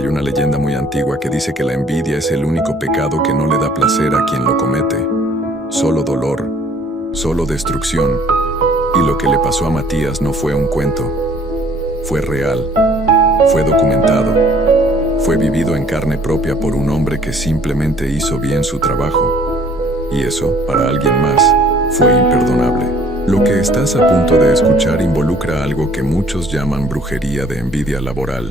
Hay una leyenda muy antigua que dice que la envidia es el único pecado que no le da placer a quien lo comete. Solo dolor, solo destrucción. Y lo que le pasó a Matías no fue un cuento. Fue real, fue documentado, fue vivido en carne propia por un hombre que simplemente hizo bien su trabajo. Y eso, para alguien más, fue imperdonable. Lo que estás a punto de escuchar involucra algo que muchos llaman brujería de envidia laboral,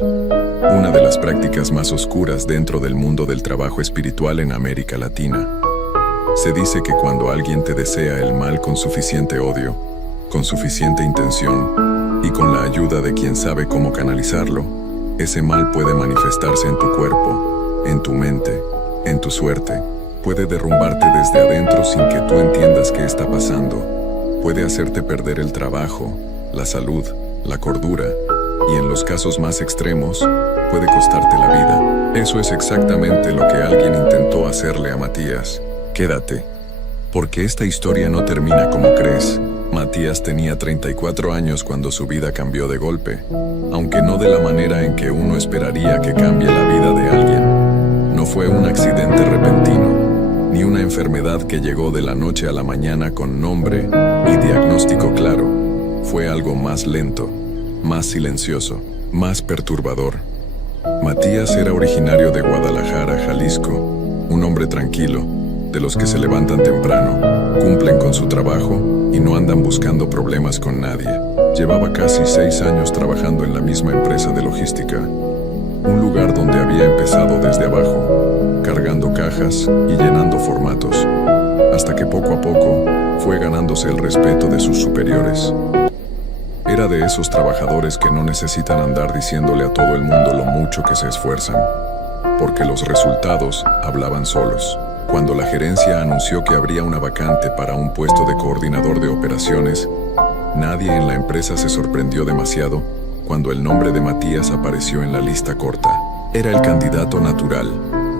una de las prácticas más oscuras dentro del mundo del trabajo espiritual en América Latina. Se dice que cuando alguien te desea el mal con suficiente odio, con suficiente intención y con la ayuda de quien sabe cómo canalizarlo, ese mal puede manifestarse en tu cuerpo, en tu mente, en tu suerte. Puede derrumbarte desde adentro sin que tú entiendas qué está pasando. Puede hacerte perder el trabajo, la salud, la cordura, y en los casos más extremos, puede costarte la vida. Eso es exactamente lo que alguien intentó hacerle a Matías. Quédate, porque esta historia no termina como crees. Matías tenía 34 años cuando su vida cambió de golpe, aunque no de la manera en que uno esperaría que cambie la vida de alguien. No fue un accidente repentino, ni una enfermedad que llegó de la noche a la mañana con nombre y diagnóstico claro. Fue algo más lento, más silencioso, más perturbador. Matías era originario de Guadalajara, Jalisco, un hombre tranquilo, de los que se levantan temprano, cumplen con su trabajo y no andan buscando problemas con nadie. Llevaba casi 6 años trabajando en la misma empresa de logística, un lugar donde había empezado desde abajo, cargando cajas y llenando formatos, hasta que poco a poco fue ganándose el respeto de sus superiores. Era de esos trabajadores que no necesitan andar diciéndole a todo el mundo lo mucho que se esfuerzan, porque los resultados hablaban solos. Cuando la gerencia anunció que habría una vacante para un puesto de coordinador de operaciones, nadie en la empresa se sorprendió demasiado cuando el nombre de Matías apareció en la lista corta. Era el candidato natural.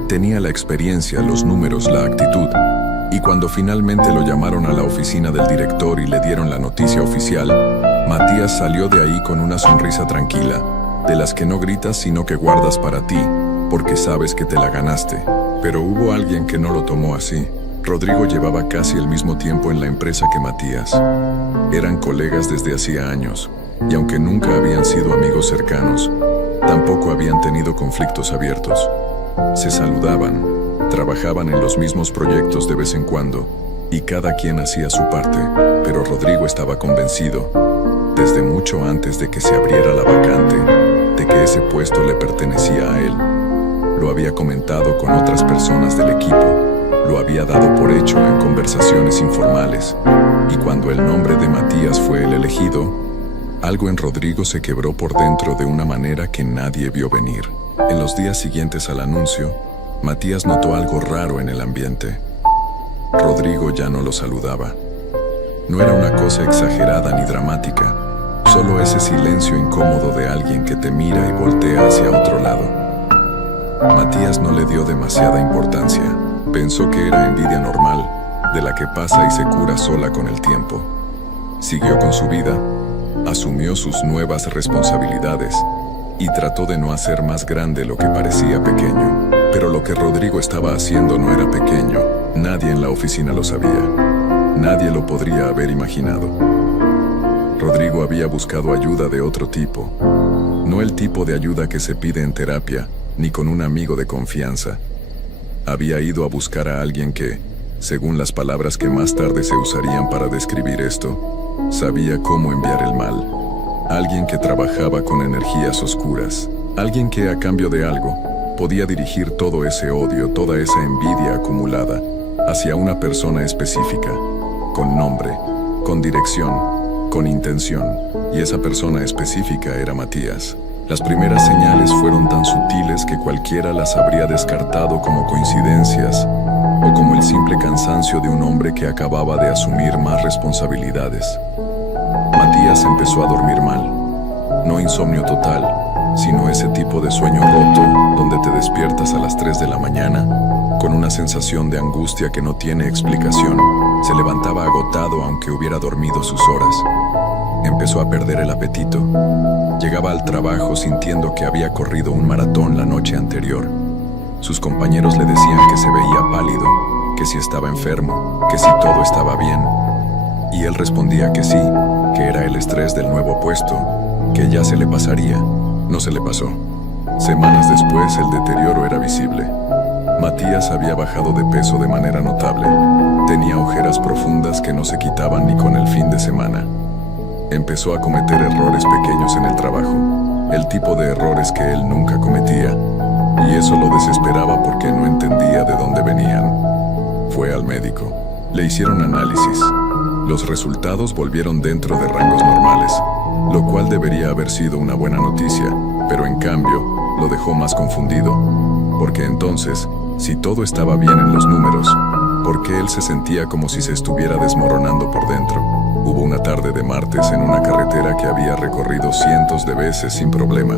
Tenía la experiencia, los números, la actitud. Y cuando finalmente lo llamaron a la oficina del director y le dieron la noticia oficial, Matías salió de ahí con una sonrisa tranquila, de las que no gritas sino que guardas para ti, porque sabes que te la ganaste. Pero hubo alguien que no lo tomó así. Rodrigo llevaba casi el mismo tiempo en la empresa que Matías. Eran colegas desde hacía años, y aunque nunca habían sido amigos cercanos, tampoco habían tenido conflictos abiertos. Se saludaban, trabajaban en los mismos proyectos de vez en cuando, y cada quien hacía su parte, pero Rodrigo estaba convencido, desde mucho antes de que se abriera la vacante, de que ese puesto le pertenecía a él. Lo había comentado con otras personas del equipo, lo había dado por hecho en conversaciones informales, y cuando el nombre de Matías fue el elegido, algo en Rodrigo se quebró por dentro de una manera que nadie vio venir. En los días siguientes al anuncio, Matías notó algo raro en el ambiente. Rodrigo ya no lo saludaba. No era una cosa exagerada ni dramática, solo ese silencio incómodo de alguien que te mira y voltea hacia otro lado. Matías no le dio demasiada importancia. Pensó que era envidia normal, de la que pasa y se cura sola con el tiempo. Siguió con su vida, asumió sus nuevas responsabilidades y trató de no hacer más grande lo que parecía pequeño. Pero lo que Rodrigo estaba haciendo no era pequeño. Nadie en la oficina lo sabía. Nadie lo podría haber imaginado. Rodrigo había buscado ayuda de otro tipo. No el tipo de ayuda que se pide en terapia, ni con un amigo de confianza. Había ido a buscar a alguien que, según las palabras que más tarde se usarían para describir esto, sabía cómo enviar el mal. Alguien que trabajaba con energías oscuras. Alguien que, a cambio de algo, podía dirigir todo ese odio, toda esa envidia acumulada, hacia una persona específica, con nombre, con dirección, con intención. Y esa persona específica era Matías. Las primeras señales fueron tan sutiles que cualquiera las habría descartado como coincidencias o como el simple cansancio de un hombre que acababa de asumir más responsabilidades. Matías empezó a dormir mal. No insomnio total, sino ese tipo de sueño roto donde te despiertas a las 3 de la mañana con una sensación de angustia que no tiene explicación. Se levantaba agotado aunque hubiera dormido sus horas. Empezó a perder el apetito. Llegaba al trabajo sintiendo que había corrido un maratón la noche anterior. Sus compañeros le decían que se veía pálido, que si estaba enfermo, que si todo estaba bien. Y él respondía que sí, que era el estrés del nuevo puesto, que ya se le pasaría. No se le pasó. Semanas después el deterioro era visible. Matías había bajado de peso de manera notable. Tenía ojeras profundas que no se quitaban ni con el fin de semana. Empezó a cometer errores pequeños en el trabajo, el tipo de errores que él nunca cometía, y eso lo desesperaba porque no entendía de dónde venían. Fue al médico. Le hicieron análisis. Los resultados volvieron dentro de rangos normales, lo cual debería haber sido una buena noticia, pero en cambio lo dejó más confundido, porque entonces, si todo estaba bien en los números, ¿por qué él se sentía como si se estuviera desmoronando por dentro? Hubo una tarde de martes en una carretera que había recorrido cientos de veces sin problema,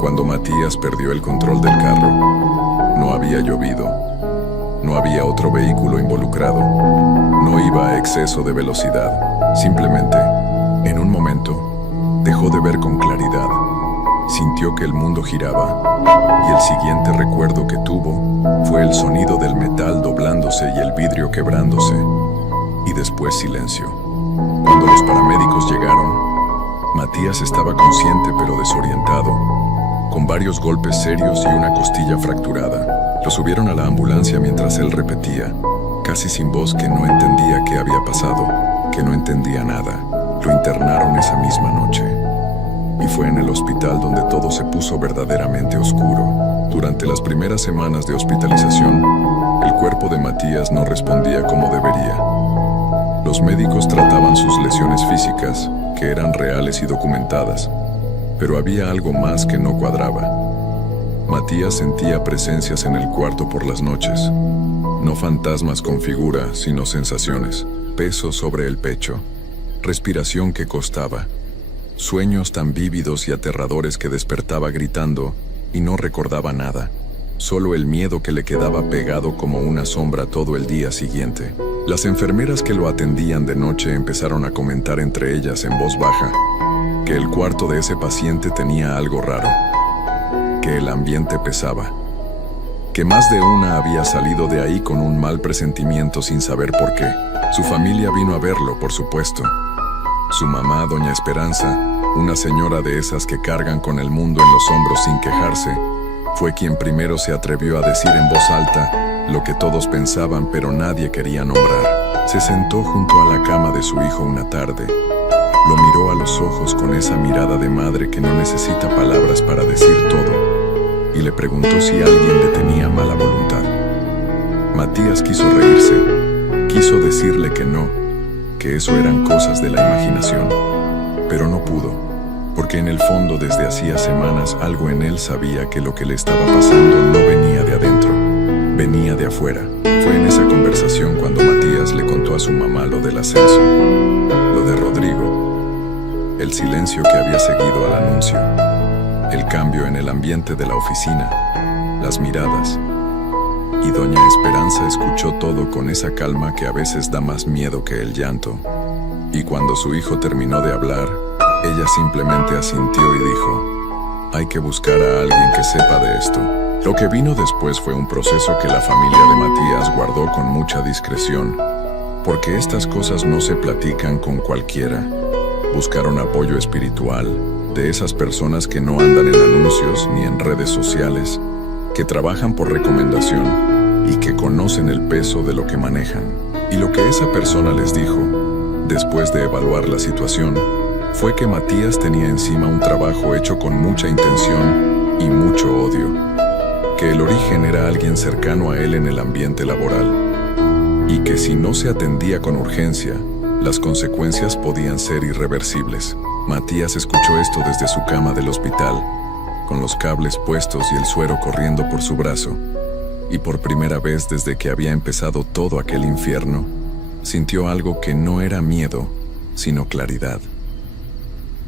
cuando Matías perdió el control del carro. No había llovido. No había otro vehículo involucrado. No iba a exceso de velocidad. Simplemente, en un momento, dejó de ver con claridad. Sintió que el mundo giraba, y el siguiente recuerdo que tuvo fue el sonido del metal doblándose y el vidrio quebrándose, y después silencio. Cuando los paramédicos llegaron, Matías estaba consciente pero desorientado, con varios golpes serios y una costilla fracturada. Lo subieron a la ambulancia mientras él repetía, casi sin voz, que no entendía qué había pasado, que no entendía nada. Lo internaron esa misma noche. Y fue en el hospital donde todo se puso verdaderamente oscuro. Durante las primeras semanas de hospitalización, el cuerpo de Matías no respondía como debería. Los médicos trataban sus lesiones físicas, que eran reales y documentadas, pero había algo más que no cuadraba. Matías sentía presencias en el cuarto por las noches. No fantasmas con figura, sino sensaciones. Peso sobre el pecho, respiración que costaba, sueños tan vívidos y aterradores que despertaba gritando y no recordaba nada, solo el miedo que le quedaba pegado como una sombra todo el día siguiente. Las enfermeras que lo atendían de noche empezaron a comentar entre ellas en voz baja que el cuarto de ese paciente tenía algo raro, que el ambiente pesaba, que más de una había salido de ahí con un mal presentimiento sin saber por qué. Su familia vino a verlo, por supuesto. Su mamá, doña Esperanza, una señora de esas que cargan con el mundo en los hombros sin quejarse, fue quien primero se atrevió a decir en voz alta lo que todos pensaban pero nadie quería nombrar. Se sentó junto a la cama de su hijo una tarde. Lo miró a los ojos con esa mirada de madre que no necesita palabras para decir todo, y le preguntó si alguien le tenía mala voluntad. Matías quiso reírse, quiso decirle que no, que eso eran cosas de la imaginación, pero no pudo, porque en el fondo desde hacía semanas algo en él sabía que lo que le estaba pasando no venía de adentro, venía de afuera. Fue en esa conversación cuando Matías le contó a su mamá lo del ascenso, lo de Rodrigo, el silencio que había seguido al anuncio, el cambio en el ambiente de la oficina, las miradas. Y doña Esperanza escuchó todo con esa calma que a veces da más miedo que el llanto. Y cuando su hijo terminó de hablar, ella simplemente asintió y dijo: hay que buscar a alguien que sepa de esto. Lo que vino después fue un proceso que la familia de Matías guardó con mucha discreción, porque estas cosas no se platican con cualquiera. Buscaron apoyo espiritual de esas personas que no andan en anuncios ni en redes sociales, que trabajan por recomendación y que conocen el peso de lo que manejan. Y lo que esa persona les dijo, después de evaluar la situación, fue que Matías tenía encima un trabajo hecho con mucha intención y mucho odio, que el origen era alguien cercano a él en el ambiente laboral, y que si no se atendía con urgencia, las consecuencias podían ser irreversibles. Matías escuchó esto desde su cama del hospital, con los cables puestos y el suero corriendo por su brazo, y por primera vez desde que había empezado todo aquel infierno, sintió algo que no era miedo, sino claridad.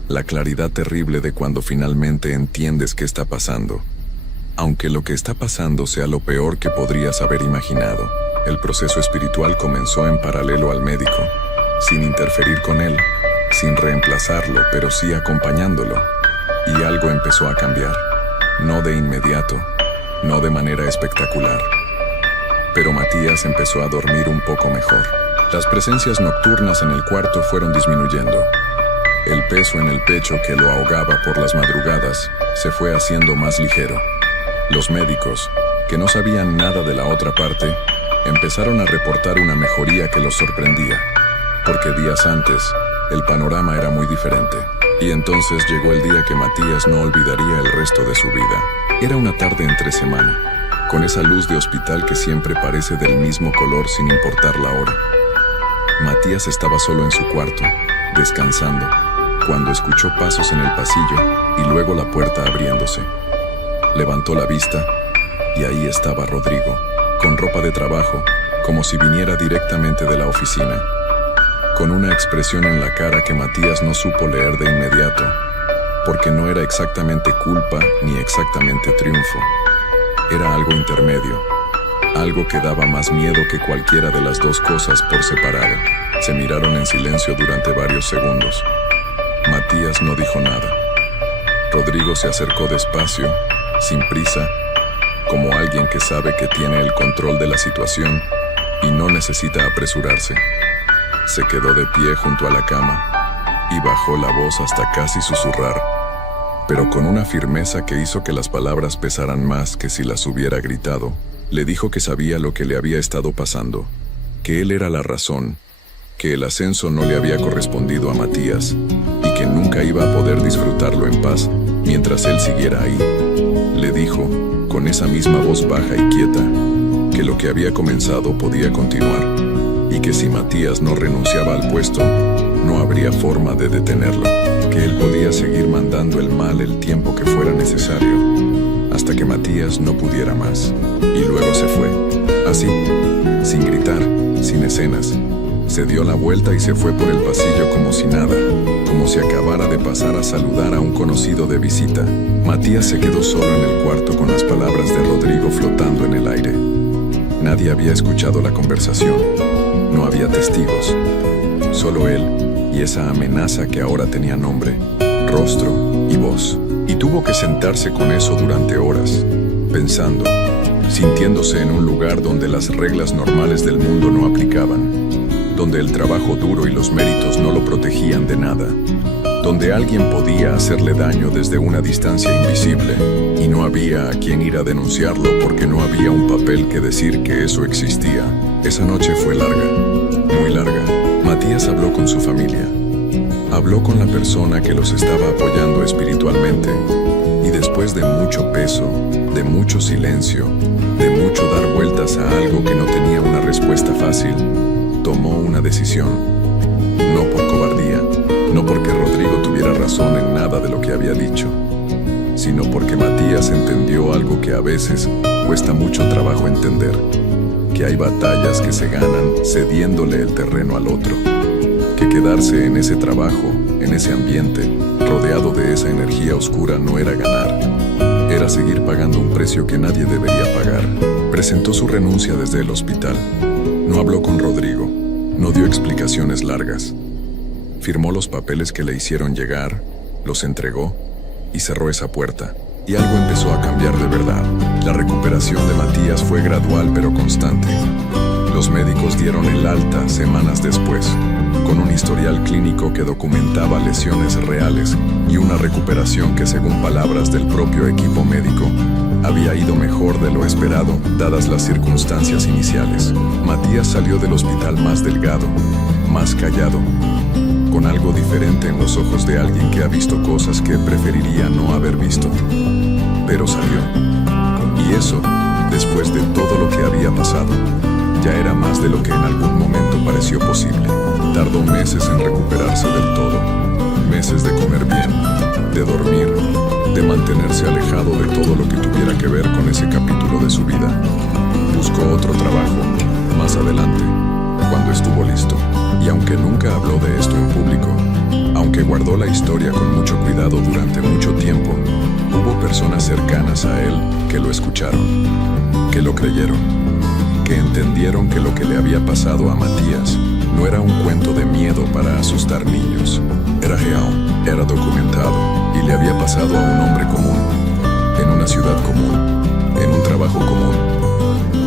La claridad terrible de cuando finalmente entiendes qué está pasando, aunque lo que está pasando sea lo peor que podrías haber imaginado. El proceso espiritual comenzó en paralelo al médico, sin interferir con él, sin reemplazarlo, pero sí acompañándolo. Y algo empezó a cambiar. No de inmediato, no de manera espectacular. Pero Matías empezó a dormir un poco mejor. Las presencias nocturnas en el cuarto fueron disminuyendo. El peso en el pecho que lo ahogaba por las madrugadas se fue haciendo más ligero. Los médicos, que no sabían nada de la otra parte, empezaron a reportar una mejoría que los sorprendía, porque días antes, el panorama era muy diferente. Y entonces llegó el día que Matías no olvidaría el resto de su vida. Era una tarde entre semana, con esa luz de hospital que siempre parece del mismo color sin importar la hora. Matías estaba solo en su cuarto, descansando, cuando escuchó pasos en el pasillo y luego la puerta abriéndose. Levantó la vista y ahí estaba Rodrigo, con ropa de trabajo, como si viniera directamente de la oficina, con una expresión en la cara que Matías no supo leer de inmediato, porque no era exactamente culpa ni exactamente triunfo. Era algo intermedio, algo que daba más miedo que cualquiera de las dos cosas por separado. Se miraron en silencio durante varios segundos. Matías no dijo nada. Rodrigo se acercó despacio, sin prisa, como alguien que sabe que tiene el control de la situación y no necesita apresurarse. Se quedó de pie junto a la cama y bajó la voz hasta casi susurrar, pero con una firmeza que hizo que las palabras pesaran más que si las hubiera gritado. Le dijo que sabía lo que le había estado pasando, que él era la razón, que el ascenso no le había correspondido a Matías y que nunca iba a poder disfrutarlo en paz mientras él siguiera ahí. Le dijo, con esa misma voz baja y quieta, que lo que había comenzado podía continuar y que si Matías no renunciaba al puesto, no habría forma de detenerlo, que él podía seguir mandando el mal el tiempo que fuera necesario, hasta que Matías no pudiera más. Y luego se fue, así, sin gritar, sin escenas. Se dio la vuelta y se fue por el pasillo como si nada, como si acabara de pasar a saludar a un conocido de visita. Matías se quedó solo en el cuarto con las palabras de Rodrigo flotando en el aire. Nadie había escuchado la conversación, no había testigos, solo él y esa amenaza que ahora tenía nombre, rostro y voz. Y tuvo que sentarse con eso durante horas, pensando, sintiéndose en un lugar donde las reglas normales del mundo no aplicaban, donde el trabajo duro y los méritos no lo protegían de nada, donde alguien podía hacerle daño desde una distancia invisible y no había a quien ir a denunciarlo porque no había un papel que decir que eso existía. Esa noche fue larga, muy larga. Matías habló con su familia. Habló con la persona que los estaba apoyando espiritualmente y después de mucho peso, de mucho silencio, de mucho dar vueltas a algo que no tenía una respuesta fácil, tomó una decisión. No por cobardía, no porque Rodrigo tuviera razón en nada de lo que había dicho, sino porque Matías entendió algo que a veces cuesta mucho trabajo entender, que hay batallas que se ganan cediéndole el terreno al otro, que quedarse en ese trabajo, en ese ambiente, rodeado de esa energía oscura no era ganar, era seguir pagando un precio que nadie debería pagar. Presentó su renuncia desde el hospital. No habló con Rodrigo, no dio explicaciones largas. Firmó los papeles que le hicieron llegar, los entregó y cerró esa puerta. Y algo empezó a cambiar de verdad. La recuperación de Matías fue gradual pero constante. Los médicos dieron el alta semanas después, con un historial clínico que documentaba lesiones reales y una recuperación que, según palabras del propio equipo médico, había ido mejor de lo esperado, dadas las circunstancias iniciales. Matías salió del hospital más delgado, más callado, con algo diferente en los ojos de alguien que ha visto cosas que preferiría no haber visto. Pero salió. Y eso, después de todo lo que había pasado, ya era más de lo que en algún momento pareció posible. Tardó meses en recuperarse del todo, meses de comer bien, de dormir, de mantenerse alejado de todo lo que tuviera que ver con ese capítulo de su vida. Buscó otro trabajo, más adelante, cuando estuvo listo. Y aunque nunca habló de esto en público, aunque guardó la historia con mucho cuidado durante mucho tiempo, hubo personas cercanas a él que lo escucharon, que lo creyeron, que entendieron que lo que le había pasado a Matías no era un cuento de miedo para asustar niños. Era real, era documentado y le había pasado a un hombre común, en una ciudad común, en un trabajo común,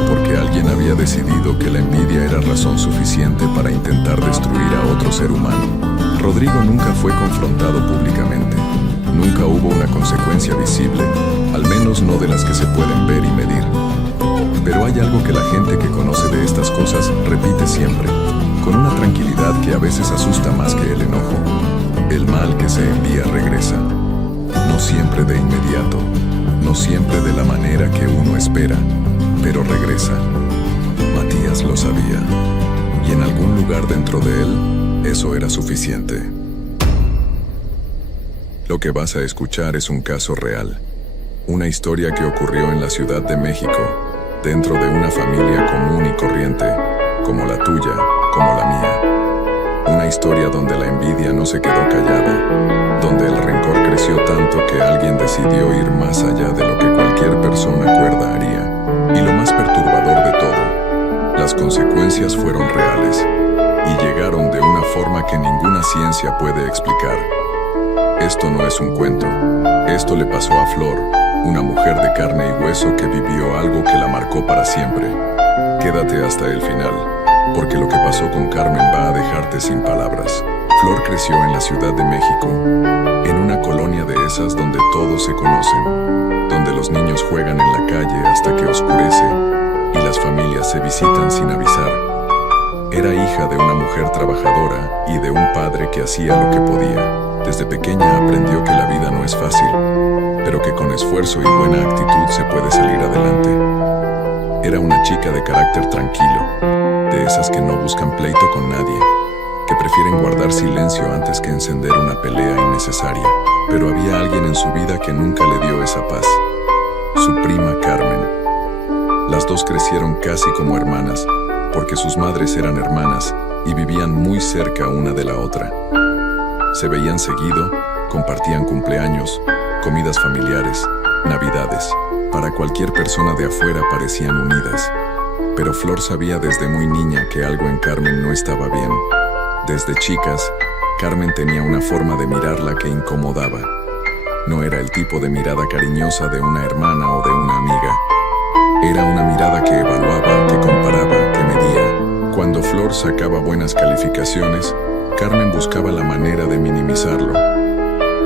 porque alguien había decidido que la envidia era razón suficiente para intentar destruir a otro ser humano. Rodrigo nunca fue confrontado públicamente. Nunca hubo una consecuencia visible, al menos no de las que se pueden ver y medir. Pero hay algo que la gente que conoce de estas cosas repite siempre, con una tranquilidad que a veces asusta más que el enojo. El mal que se envía regresa. No siempre de inmediato, no siempre de la manera que uno espera, pero regresa. Matías lo sabía, y en algún lugar dentro de él, eso era suficiente. Lo que vas a escuchar es un caso real, una historia que ocurrió en la Ciudad de México, dentro de una familia común y corriente, como la tuya, como la mía. Una historia donde la envidia no se quedó callada, donde el rencor creció tanto que alguien decidió ir más allá de lo que cualquier persona cuerda haría. Y lo más perturbador de todo, las consecuencias fueron reales, y llegaron de una forma que ninguna ciencia puede explicar. Esto no es un cuento. Esto le pasó a Flor, una mujer de carne y hueso que vivió algo que la marcó para siempre. Quédate hasta el final, porque lo que pasó con Carmen va a dejarte sin palabras. Flor creció en la Ciudad de México, en una colonia de esas donde todos se conocen, donde los niños juegan en la calle hasta que oscurece y las familias se visitan sin avisar. Era hija de una mujer trabajadora y de un padre que hacía lo que podía. Desde pequeña aprendió que la vida no es fácil, pero que con esfuerzo y buena actitud se puede salir adelante. Era una chica de carácter tranquilo, de esas que no buscan pleito con nadie, que prefieren guardar silencio antes que encender una pelea innecesaria. Pero había alguien en su vida que nunca le dio esa paz: su prima Carmen. Las dos crecieron casi como hermanas, porque sus madres eran hermanas y vivían muy cerca una de la otra. Se veían seguido, compartían cumpleaños, comidas familiares, navidades. Para cualquier persona de afuera parecían unidas. Pero Flor sabía desde muy niña que algo en Carmen no estaba bien. Desde chicas, Carmen tenía una forma de mirarla que incomodaba. No era el tipo de mirada cariñosa de una hermana o de una amiga. Era una mirada que evaluaba, que comparaba, que medía. Cuando Flor sacaba buenas calificaciones, Carmen buscaba la manera de minimizarlo.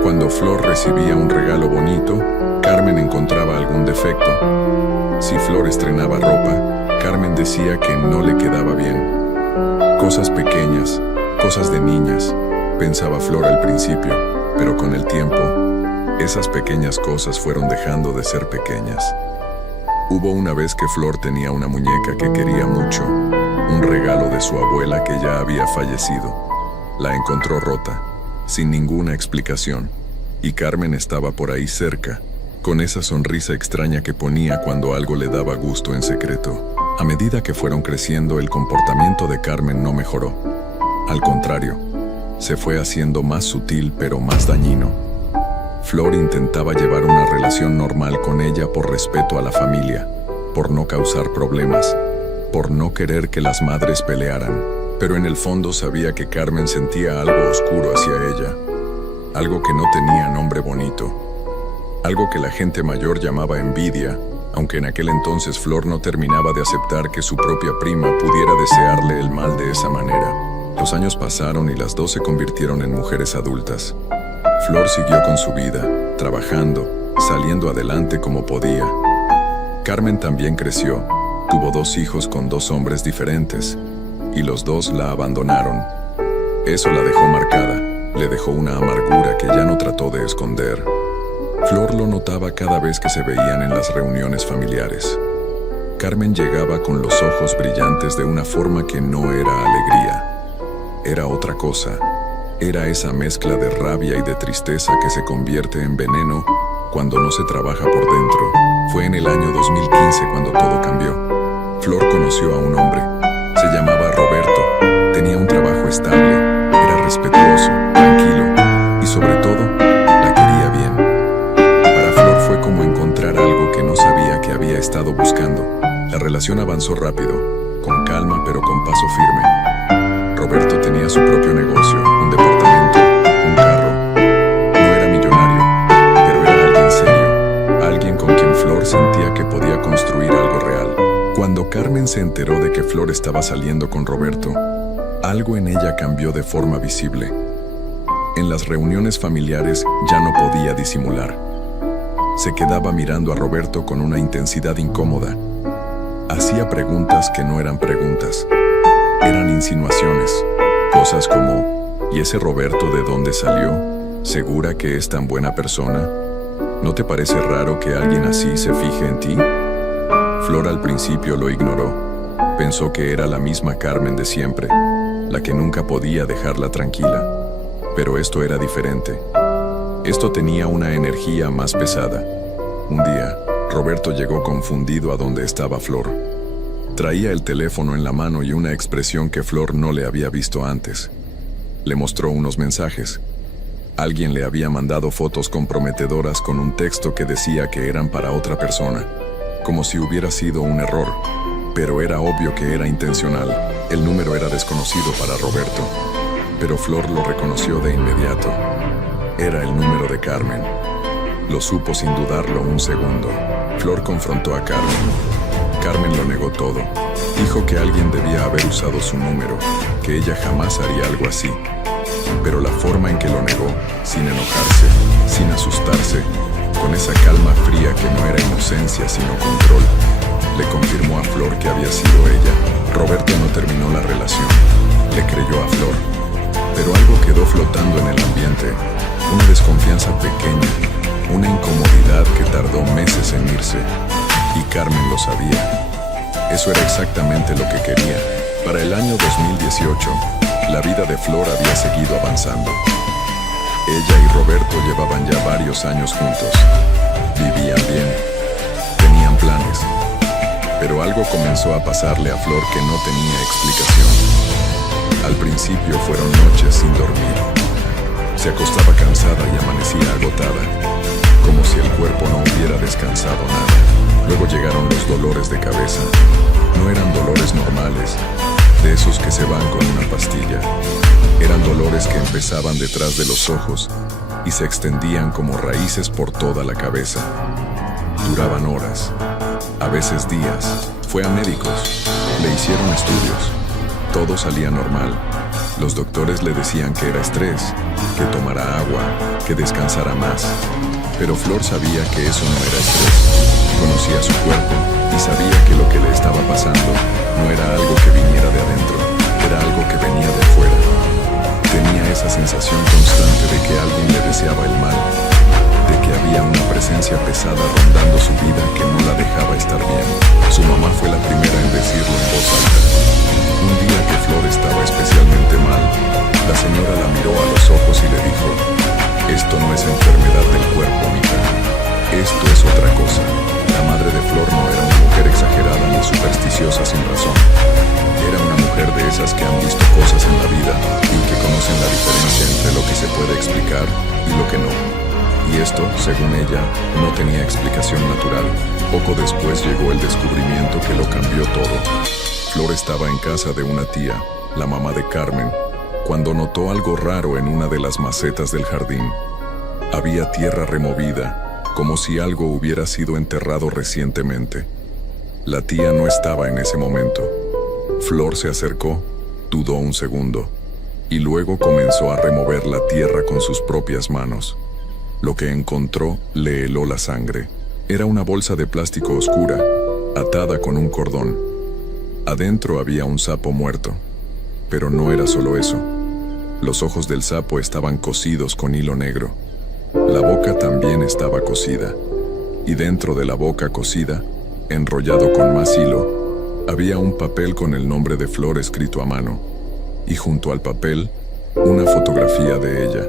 Cuando Flor recibía un regalo bonito, Carmen encontraba algún defecto. Si Flor estrenaba ropa, Carmen decía que no le quedaba bien. Cosas pequeñas, cosas de niñas, pensaba Flor al principio, pero con el tiempo, esas pequeñas cosas fueron dejando de ser pequeñas. Hubo una vez que Flor tenía una muñeca que quería mucho, un regalo de su abuela que ya había fallecido. La encontró rota, sin ninguna explicación, y Carmen estaba por ahí cerca, con esa sonrisa extraña que ponía cuando algo le daba gusto en secreto. A medida que fueron creciendo, el comportamiento de Carmen no mejoró. Al contrario, se fue haciendo más sutil pero más dañino. Flor intentaba llevar una relación normal con ella por respeto a la familia, por no causar problemas, por no querer que las madres pelearan. Pero en el fondo sabía que Carmen sentía algo oscuro hacia ella, algo que no tenía nombre bonito, algo que la gente mayor llamaba envidia, aunque en aquel entonces Flor no terminaba de aceptar que su propia prima pudiera desearle el mal de esa manera. Los años pasaron y las dos se convirtieron en mujeres adultas. Flor siguió con su vida, trabajando, saliendo adelante como podía. Carmen también creció, tuvo 2 hijos con 2 hombres diferentes, y los 2 la abandonaron. Eso la dejó marcada, le dejó una amargura que ya no trató de esconder. Flor lo notaba cada vez que se veían en las reuniones familiares. Carmen llegaba con los ojos brillantes de una forma que no era alegría. Era otra cosa. Era esa mezcla de rabia y de tristeza que se convierte en veneno cuando no se trabaja por dentro. Fue en el año 2015 cuando todo cambió. Flor conoció a un hombre. Se llamaba Roberto, tenía un trabajo estable, era respetuoso, tranquilo y sobre todo, la quería bien. Para Flor fue como encontrar algo que no sabía que había estado buscando. La relación avanzó rápido, con calma pero con paso firme. Roberto tenía su propio negocio, un departamento, un carro. No era millonario, pero era alguien serio, alguien con quien Flor sentía que podía construir algo real. Cuando Carmen se enteró de que Flor estaba saliendo con Roberto, algo en ella cambió de forma visible. En las reuniones familiares ya no podía disimular. Se quedaba mirando a Roberto con una intensidad incómoda. Hacía preguntas que no eran preguntas. Eran insinuaciones. Cosas como, ¿y ese Roberto de dónde salió? ¿Segura que es tan buena persona? ¿No te parece raro que alguien así se fije en ti? Flor al principio lo ignoró. Pensó que era la misma Carmen de siempre, la que nunca podía dejarla tranquila. Pero esto era diferente. Esto tenía una energía más pesada. Un día, Roberto llegó confundido a donde estaba Flor. Traía el teléfono en la mano y una expresión que Flor no le había visto antes. Le mostró unos mensajes. Alguien le había mandado fotos comprometedoras con un texto que decía que eran para otra persona, como si hubiera sido un error, pero era obvio que era intencional. El número era desconocido para Roberto, pero Flor lo reconoció de inmediato. Era el número de Carmen. Lo supo sin dudarlo un segundo. Flor confrontó a Carmen. Carmen lo negó todo. Dijo que alguien debía haber usado su número, que ella jamás haría algo así. Pero la forma en que lo negó, sin enojarse, sin asustarse, con esa calma fría que no era inocencia sino control, le confirmó a Flor que había sido ella. Roberto no terminó la relación. Le creyó a Flor. Pero algo quedó flotando en el ambiente. Una desconfianza pequeña, una incomodidad que tardó meses en irse. Y Carmen lo sabía. Eso era exactamente lo que quería. Para el año 2018, la vida de Flor había seguido avanzando. Ella y Roberto llevaban ya varios años juntos. Vivían bien. Tenían planes. Pero algo comenzó a pasarle a Flor que no tenía explicación. Al principio fueron noches sin dormir. Se acostaba cansada y amanecía agotada, como si el cuerpo no hubiera descansado nada. Luego llegaron los dolores de cabeza. No eran dolores normales, de esos que se van con una pastilla. Eran dolores que empezaban detrás de los ojos y se extendían como raíces por toda la cabeza. Duraban horas, a veces días. Fue a médicos, le hicieron estudios. Todo salía normal. Los doctores le decían que era estrés, que tomara agua, que descansara más. Pero Flor sabía que eso no era estrés. Conocía su cuerpo y sabía que lo que le estaba pasando no era algo que viniera de adentro, era algo que venía de fuera. Tenía esa sensación constante de que alguien le deseaba el mal, de que había una presencia pesada rondando su vida que no la dejaba estar bien. Su mamá fue la primera en decirlo en voz alta. Un día que Flor estaba especialmente mal, la señora la miró a los ojos y le dijo: «Esto no es enfermedad del cuerpo, mija. Esto es otra cosa». La madre de Flor no era una mujer exagerada ni supersticiosa sin razón. Era una mujer de esas que han visto cosas en la vida y que conocen la diferencia entre lo que se puede explicar y lo que no. Y esto, según ella, no tenía explicación natural. Poco después llegó el descubrimiento que lo cambió todo. Flor estaba en casa de una tía, la mamá de Carmen, cuando notó algo raro en una de las macetas del jardín. Había tierra removida, como si algo hubiera sido enterrado recientemente. La tía no estaba en ese momento. Flor se acercó, dudó un segundo, y luego comenzó a remover la tierra con sus propias manos. Lo que encontró le heló la sangre. Era una bolsa de plástico oscura, atada con un cordón. Adentro había un sapo muerto. Pero no era solo eso. Los ojos del sapo estaban cosidos con hilo negro. La boca también estaba cosida. Y dentro de la boca cosida, enrollado con más hilo, había un papel con el nombre de Flor escrito a mano. Y junto al papel, una fotografía de ella.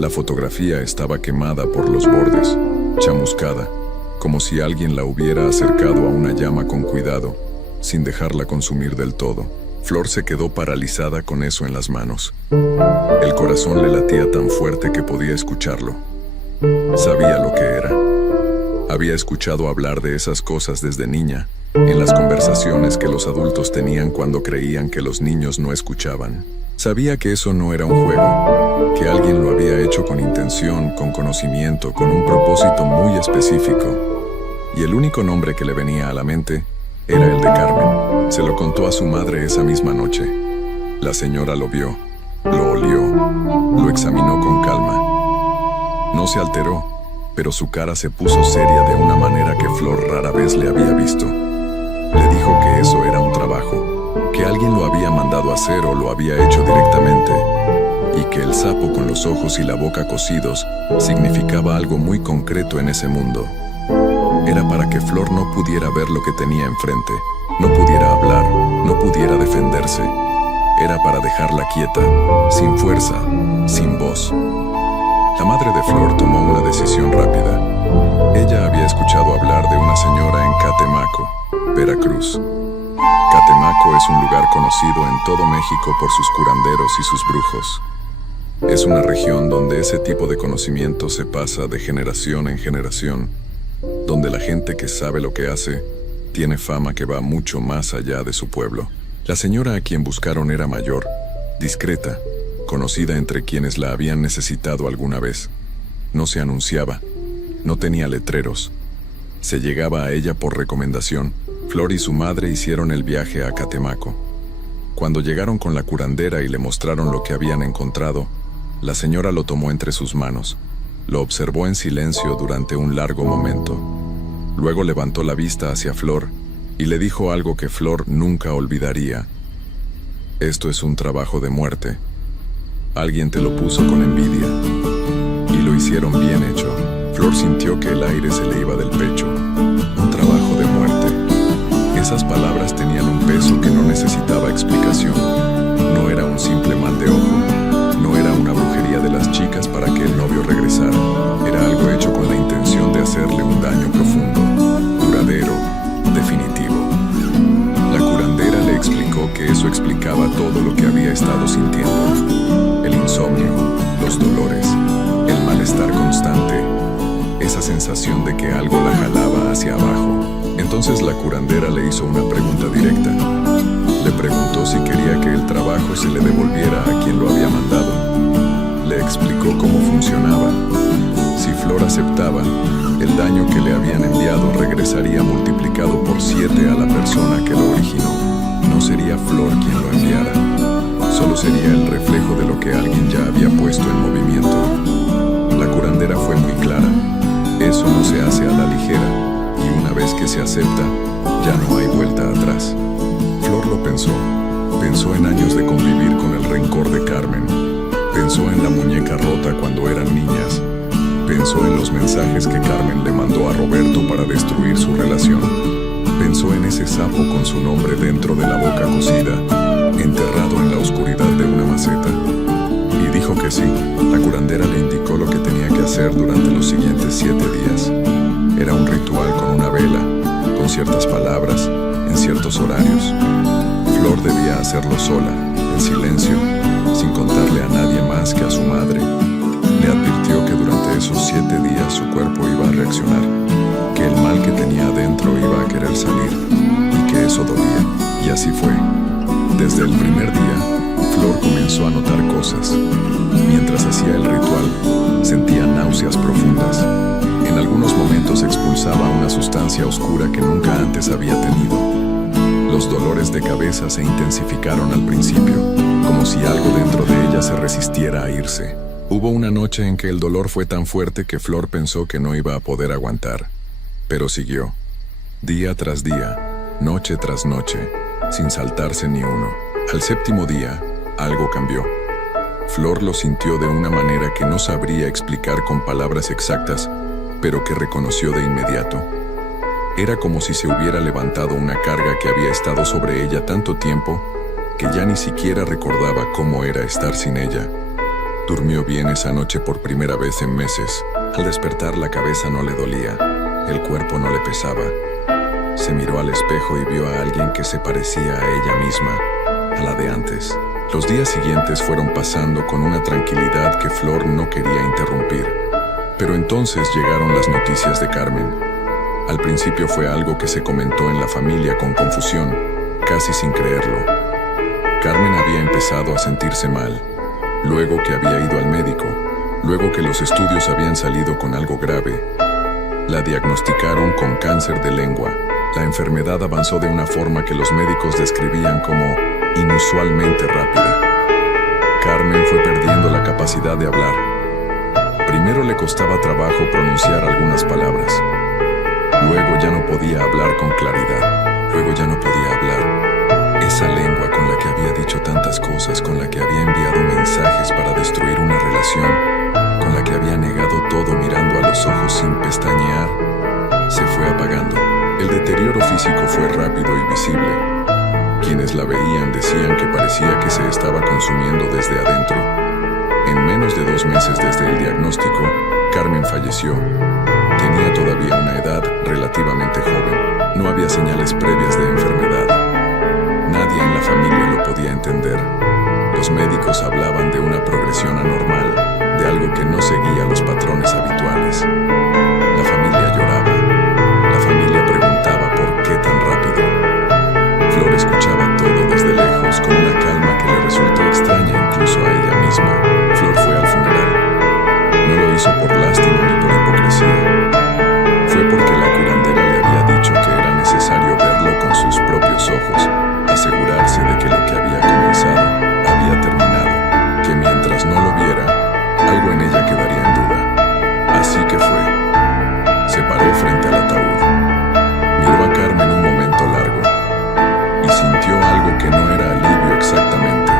La fotografía estaba quemada por los bordes, chamuscada, como si alguien la hubiera acercado a una llama con cuidado, sin dejarla consumir del todo. Flor se quedó paralizada con eso en las manos. El corazón le latía tan fuerte que podía escucharlo. Sabía lo que era. Había escuchado hablar de esas cosas desde niña, en las conversaciones que los adultos tenían cuando creían que los niños no escuchaban. Sabía que eso no era un juego, que alguien lo había hecho con intención, con conocimiento, con un propósito muy específico. Y el único nombre que le venía a la mente era el de Carmen. Se lo contó a su madre esa misma noche. La señora lo vio, lo olió, lo examinó con calma. No se alteró, pero su cara se puso seria de una manera que Flor rara vez le había visto. Le dijo que eso era un trabajo, que alguien lo había mandado hacer o lo había hecho directamente, y que el sapo con los ojos y la boca cosidos significaba algo muy concreto en ese mundo. Era para que Flor no pudiera ver lo que tenía enfrente, no pudiera hablar, no pudiera defenderse. Era para dejarla quieta, sin fuerza, sin voz. La madre de Flor tomó una decisión rápida. Ella había escuchado hablar de una señora en Catemaco, Veracruz. Catemaco es un lugar conocido en todo México por sus curanderos y sus brujos. Es una región donde ese tipo de conocimiento se pasa de generación en generación, donde la gente que sabe lo que hace tiene fama que va mucho más allá de su pueblo. La señora a quien buscaron era mayor, discreta, conocida entre quienes la habían necesitado alguna vez. No se anunciaba, no tenía letreros. Se llegaba a ella por recomendación. Flor y su madre hicieron el viaje a Catemaco. Cuando llegaron con la curandera y le mostraron lo que habían encontrado, la señora lo tomó entre sus manos. Lo observó en silencio durante un largo momento. Luego levantó la vista hacia Flor y le dijo algo que Flor nunca olvidaría. Esto es un trabajo de muerte. Alguien te lo puso con envidia. Y lo hicieron bien hecho. Flor sintió que el aire se le iba del pecho. Un trabajo de muerte. Esas palabras tenían un peso que no necesitaba explicación. No era un simple mal de ojo. No era una brujería de las chicas para que el novio regresara. Era algo hecho con la intención de hacerle un daño profundo, duradero, definitivo. La curandera le explicó que eso explicaba todo lo que había estado sintiendo. El insomnio, los dolores, el malestar constante, esa sensación de que algo la jalaba hacia abajo. Entonces la curandera le hizo una pregunta directa. Le preguntó si quería que el trabajo se le devolviera a quien lo había mandado. Le explicó cómo funcionaba. Si Flor aceptaba, el daño que le habían enviado regresaría multiplicado por 7 a la persona que lo originó. No sería Flor quien lo enviara. Solo sería el reflejo de lo que alguien ya había puesto en movimiento. La curandera fue muy clara. Eso no se hace a la ligera. Y una vez que se acepta, ya no hay vuelta atrás. Flor lo pensó. Pensó en años de convivir con el rencor de Carmen. Pensó en la muñeca rota cuando eran niñas. Pensó en los mensajes que Carmen le mandó a Roberto para destruir su relación. Pensó en ese sapo con su nombre dentro de la boca cocida, enterrado en la oscuridad de una maceta. Y dijo que sí. La curandera le indicó lo que tenía que hacer durante los siguientes 7 días. Era un ritual con una vela, con ciertas palabras, en ciertos horarios. Flor debía hacerlo sola, en silencio, sin contarle a nadie más que a su madre. Le advirtió que durante esos 7 días su cuerpo iba a reaccionar, que el mal que tenía adentro iba a querer salir, y que eso dolía. Y así fue. Desde el primer día, Flor comenzó a notar cosas. Mientras hacía el ritual, sentía náuseas profundas. En algunos momentos expulsaba una sustancia oscura que nunca antes había tenido. Los dolores de cabeza se intensificaron al principio, como si algo dentro de ella se resistiera a irse. Hubo una noche en que el dolor fue tan fuerte que Flor pensó que no iba a poder aguantar. Pero siguió, día tras día, noche tras noche, sin saltarse ni uno. Al 7º día, algo cambió. Flor lo sintió de una manera que no sabría explicar con palabras exactas, pero que reconoció de inmediato. Era como si se hubiera levantado una carga que había estado sobre ella tanto tiempo que ya ni siquiera recordaba cómo era estar sin ella. Durmió bien esa noche por primera vez en meses. Al despertar la cabeza no le dolía, el cuerpo no le pesaba. Se miró al espejo y vio a alguien que se parecía a ella misma, a la de antes. Los días siguientes fueron pasando con una tranquilidad que Flor no quería interrumpir. Pero entonces llegaron las noticias de Carmen. Al Al principio fue algo que se comentó en la familia con confusión, casi sin creerlo. Carmen había empezado a sentirse mal, luego que había ido al médico, luego que los estudios habían salido con algo grave. La diagnosticaron con cáncer de lengua. La enfermedad avanzó de una forma que los médicos describían como inusualmente rápida. Carmen fue perdiendo la capacidad de hablar. Primero le costaba trabajo pronunciar algunas palabras. Luego ya no podía hablar con claridad. Luego ya no podía hablar. Esa lengua con la que había dicho tantas cosas, con la que había enviado mensajes para destruir una relación, con la que había negado todo mirando a los ojos sin pestañear, se fue apagando. El deterioro físico fue rápido y visible. Quienes la veían decían que parecía que se estaba consumiendo desde adentro. En menos de 2 meses desde el diagnóstico, Carmen falleció. Tenía todavía una edad relativamente joven. No había señales previas de enfermedad. Nadie en la familia lo podía entender. Los médicos hablaban de una progresión anormal, de algo que no seguía los patrones habituales. La familia lloraba. La familia preguntaba por qué tan rápido. Flor escuchaba todo desde lejos con una calma que le resultó extraña incluso a ella misma. Flor fue al funeral. No lo hizo por lástima ni por hipocresía. Fue porque la curandera le había dicho que era necesario verlo con sus propios ojos, asegurarse de que lo que había comenzado había terminado, que mientras no lo viera, algo en ella quedaría en duda. Así que fue. Se paró frente al ataúd. Miró a Carmen un momento largo y sintió algo que no era alivio exactamente,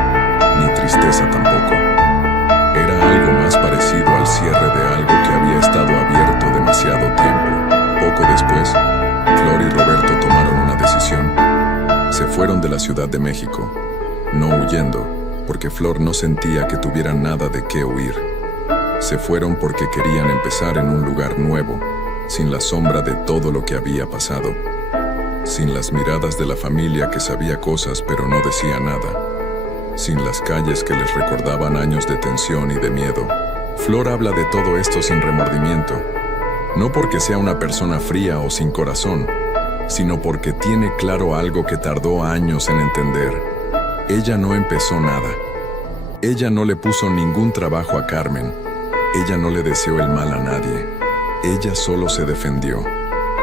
ni tristeza tampoco. Era algo más parecido al cierre de algo que había estado abierto demasiado tiempo. Poco después, Flor y Roberto tomaron una decisión. Se fueron de la Ciudad de México, no huyendo, porque Flor no sentía que tuviera nada de qué huir. Se fueron porque querían empezar en un lugar nuevo, sin la sombra de todo lo que había pasado, sin las miradas de la familia que sabía cosas pero no decía nada, sin las calles que les recordaban años de tensión y de miedo. Flor habla de todo esto sin remordimiento, no porque sea una persona fría o sin corazón, sino porque tiene claro algo que tardó años en entender. Ella no empezó nada. Ella no le puso ningún trabajo a Carmen. Ella no le deseó el mal a nadie. Ella solo se defendió.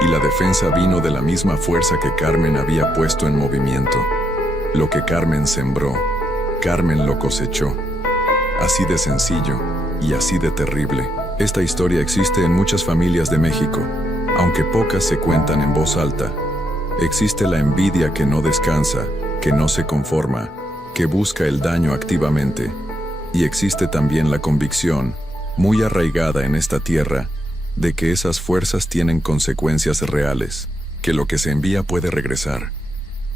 Y la defensa vino de la misma fuerza que Carmen había puesto en movimiento. Lo que Carmen sembró, Carmen lo cosechó. Así de sencillo y así de terrible. Esta historia existe en muchas familias de México, aunque pocas se cuentan en voz alta. Existe la envidia que no descansa, que no se conforma, que busca el daño activamente. Y existe también la convicción, muy arraigada en esta tierra, de que esas fuerzas tienen consecuencias reales, que lo que se envía puede regresar,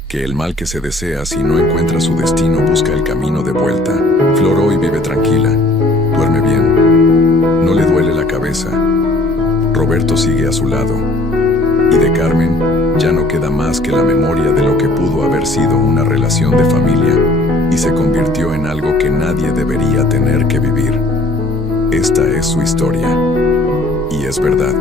que el mal que se desea si no encuentra su destino busca el camino de vuelta. Flor hoy vive tranquila, duerme bien, no le duele la cabeza. Roberto sigue a su lado, y de Carmen ya no queda más que la memoria de lo que pudo haber sido una relación de familia y se convirtió en algo que nadie debería tener que vivir. Esta es su historia, y es verdad.